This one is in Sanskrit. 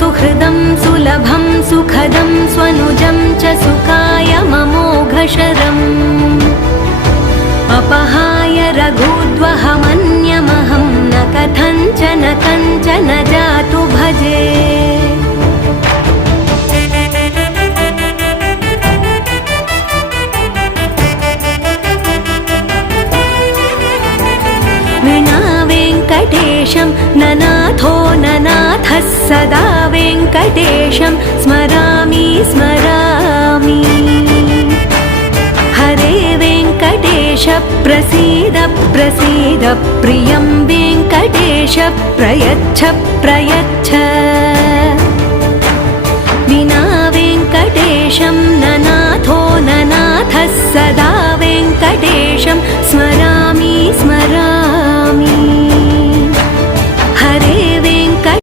सुहृदं सुलभं सुखदं स्वनुजं च सुखाय ममोघशरम् अपहाय रघुद्वहमन्यमहं न कथञ्चन कञ्चन जातु भजे। विना वेङ्कटेशं ननाथो ननाथः सदा वेङ्कटेशं स्मरामि स्मरामि। हरे वेङ्कटेश प्रसीद प्रसीद प्रियं वेङ्कटेश प्रयच्छ प्रयच्छ।